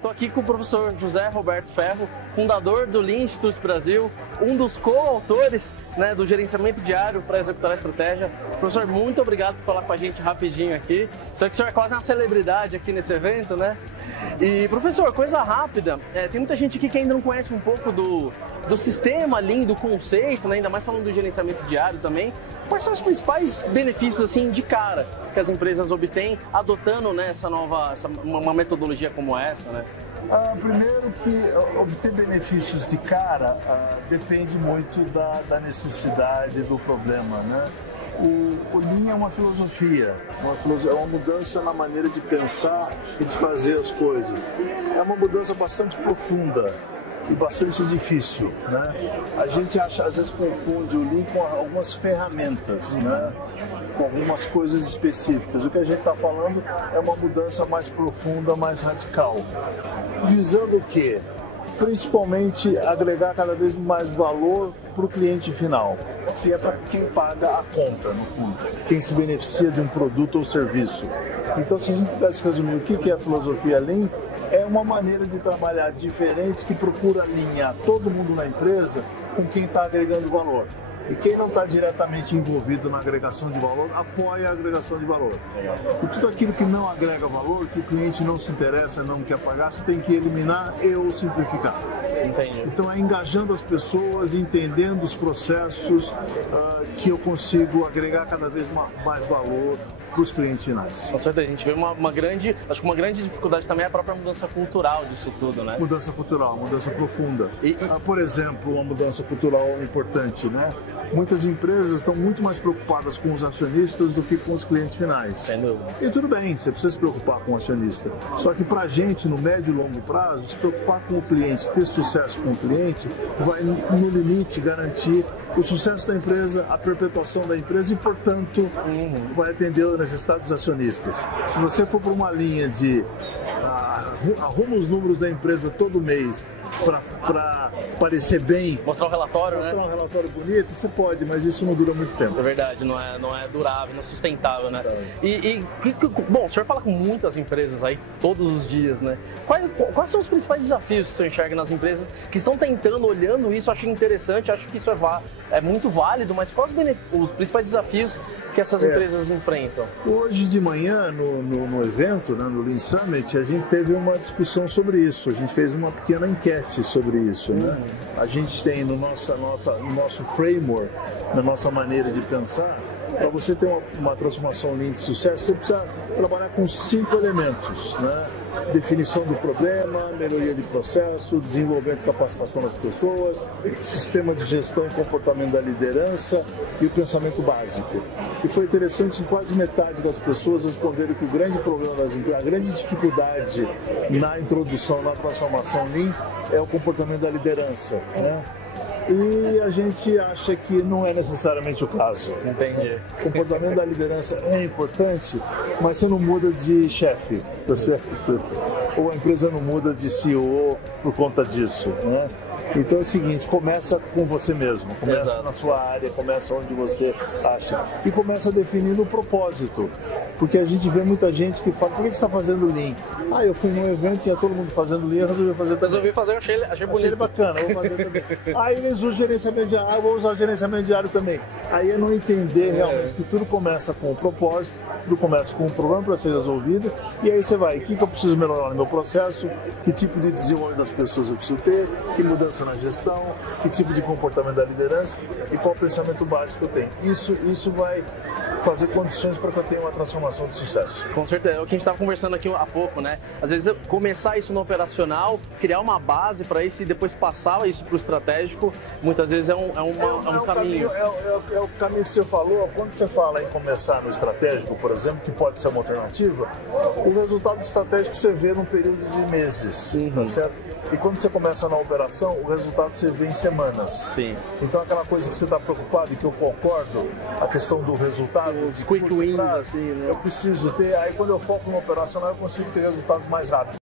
Estou aqui com o professor José Roberto Ferro, fundador do Lean Institute Brasil, um dos coautores, né, do gerenciamento diário para executar a estratégia. Professor, muito obrigado por falar com a gente rapidinho aqui. Sei que o senhor é quase uma celebridade aqui nesse evento, né? E, professor, coisa rápida, tem muita gente aqui que ainda não conhece um pouco do sistema Lean, do conceito, né, ainda mais falando do gerenciamento diário também. Quais são os principais benefícios, assim, de cara que as empresas obtêm adotando, né, uma metodologia como essa, né? Primeiro que obter benefícios de cara depende muito da necessidade do problema, né? O Lean é uma filosofia, é uma mudança na maneira de pensar e de fazer as coisas. É uma mudança bastante profunda e bastante difícil, né? A gente às vezes confunde o Lean com algumas ferramentas, né? Com algumas coisas específicas. O que a gente está falando é uma mudança mais profunda, mais radical. Visando o quê? Principalmente agregar cada vez mais valor para o cliente final, que é para quem paga a conta, no fundo, quem se beneficia de um produto ou serviço. Então, se a gente pudesse resumir o que é a filosofia Lean, é uma maneira de trabalhar diferente que procura alinhar todo mundo na empresa com quem está agregando valor. E quem não está diretamente envolvido na agregação de valor, apoia a agregação de valor. E tudo aquilo que não agrega valor, que o cliente não se interessa, não quer pagar, você tem que eliminar ou simplificar. Entendi. Então é engajando as pessoas, entendendo os processos, que eu consigo agregar cada vez mais valor para os clientes finais. Com certeza, a gente vê uma grande dificuldade também é a própria mudança cultural disso tudo, né? Mudança cultural, mudança profunda. Por exemplo, uma mudança cultural importante, né? Muitas empresas estão muito mais preocupadas com os acionistas do que com os clientes finais. Sem dúvida. E tudo bem, você precisa se preocupar com o acionista. Só que para a gente, no médio e longo prazo, se preocupar com o cliente, ter sucesso com o cliente, vai, no limite, garantir o sucesso da empresa, a perpetuação da empresa e, portanto, vai atender a necessidade dos acionistas. Se você for para uma linha de arruma os números da empresa todo mês para parecer bem, mostrar um relatório, mostrar um relatório bonito, você pode, mas isso não dura muito tempo. É verdade, não é durável, não é sustentável, né? Bom, o senhor fala com muitas empresas aí todos os dias, né? Quais são os principais desafios que o senhor enxerga nas empresas que estão tentando, olhando isso? Acho interessante, acho que isso é muito válido, mas quais os principais desafios que essas empresas enfrentam? Hoje de manhã, no evento, né, no Lean Summit, a gente teve uma discussão sobre isso. A gente fez uma pequena enquete sobre isso, né? A gente tem no nosso framework, na nossa maneira de pensar, para você ter uma transformação Lean de sucesso, você precisa trabalhar com 5 elementos, né? Definição do problema, melhoria de processo, desenvolvimento e capacitação das pessoas, sistema de gestão e comportamento da liderança e o pensamento básico. E foi interessante que quase metade das pessoas responderam que o grande problema das empresas, a grande dificuldade na introdução, na transformação Lean é o comportamento da liderança, né? E a gente acha que não é necessariamente o caso. Entendi. O comportamento da liderança é importante, mas você não muda de chefe, tá certo? Ou a empresa não muda de CEO por conta disso, né? Então é o seguinte, começa com você mesmo, começa na sua área, começa onde você acha e começa definindo o propósito, porque a gente vê muita gente que fala, por que você está fazendo Lean? Eu fui num evento e ia todo mundo fazendo Lean, resolvi fazer também. Achei bonito. Achei bacana, vou fazer também. Aí eles usam gerenciamento diário, eu vou usar o gerenciamento diário também. Aí é não entender realmente que tudo começa com o propósito, tudo começa com um problema para ser resolvido, e aí você vai, o que eu preciso melhorar no meu processo, que tipo de desenvolvimento das pessoas eu preciso ter, que mudança na gestão, que tipo de comportamento da liderança e qual o pensamento básico que eu tenho. Isso vai fazer condições para que eu tenha uma transformação de sucesso. Com certeza, é o que a gente estava conversando aqui há pouco, né? Às vezes começar isso no operacional, criar uma base para isso e depois passar isso para o estratégico, muitas vezes é um caminho. É o caminho que você falou. Quando você fala em começar no estratégico, por exemplo, que pode ser uma alternativa, o resultado estratégico você vê num período de meses, tá certo? E quando você começa na operação, o resultado você vê em semanas. Sim. Então aquela coisa que você está preocupado e que eu concordo, a questão do resultado, os quick wins, assim, né? Eu preciso ter, aí quando eu foco no operacional eu consigo ter resultados mais rápidos.